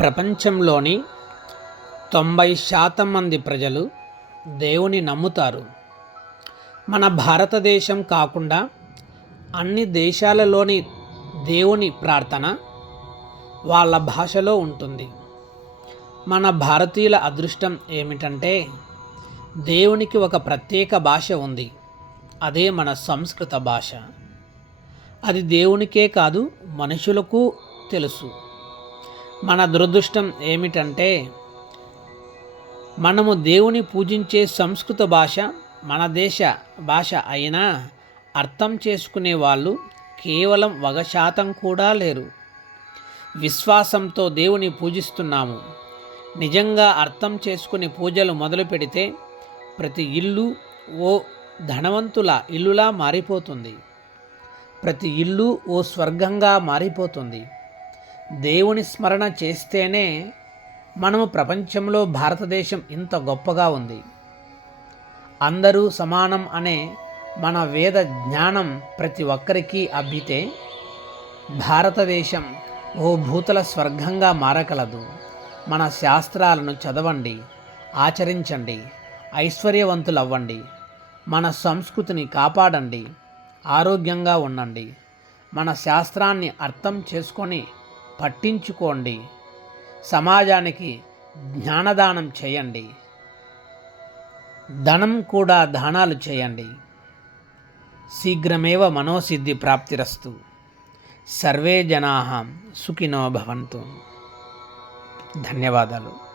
ప్రపంచంలోని 90% మంది ప్రజలు దేవుని నమ్ముతారు. మన భారతదేశం కాకుండా అన్ని దేశాలలోని దేవుని ప్రార్థన వాళ్ళ భాషలో ఉంటుంది. మన భారతీయుల అదృష్టం ఏమిటంటే దేవునికి ఒక ప్రత్యేక భాష ఉంది. అదే మన సంస్కృత భాష. అది దేవునికే కాదు మనుషులకు తెలుసు. మన దురదృష్టం ఏమిటంటే మనము దేవుని పూజించే సంస్కృత భాష మన దేశ భాష అయినా అర్థం చేసుకునే వాళ్ళు కేవలం 1% కూడా లేరు. విశ్వాసంతో దేవుని పూజిస్తున్నాము. నిజంగా అర్థం చేసుకుని పూజలు మొదలు పెడితే ప్రతి ఇల్లు ఓ ధనవంతుల ఇల్లులా మారిపోతుంది. ప్రతి ఇల్లు ఓ స్వర్గంగా మారిపోతుంది. దేవుని స్మరణ చేస్తేనే మనము ప్రపంచంలో భారతదేశం ఇంత గొప్పగా ఉంది. అందరూ సమానం అనే మన వేద జ్ఞానం ప్రతి ఒక్కరికి అబ్బితే భారతదేశం ఓ భూతల స్వర్గంగా మారగలదు. మన శాస్త్రాలను చదవండి, ఆచరించండి, ఐశ్వర్యవంతులవ్వండి. మన సంస్కృతిని కాపాడండి, ఆరోగ్యంగా ఉండండి. మన శాస్త్రాన్ని అర్థం చేసుకొని పట్టించుకోండి. సమాజానికి జ్ఞానదానం చేయండి. ధనం కూడా దానాలు చేయండి. శీఘ్రమేవ మనోసిద్ధి ప్రాప్తిరస్తు. సర్వే జనాః సుఖినో భవంతు. ధన్యవాదాలు.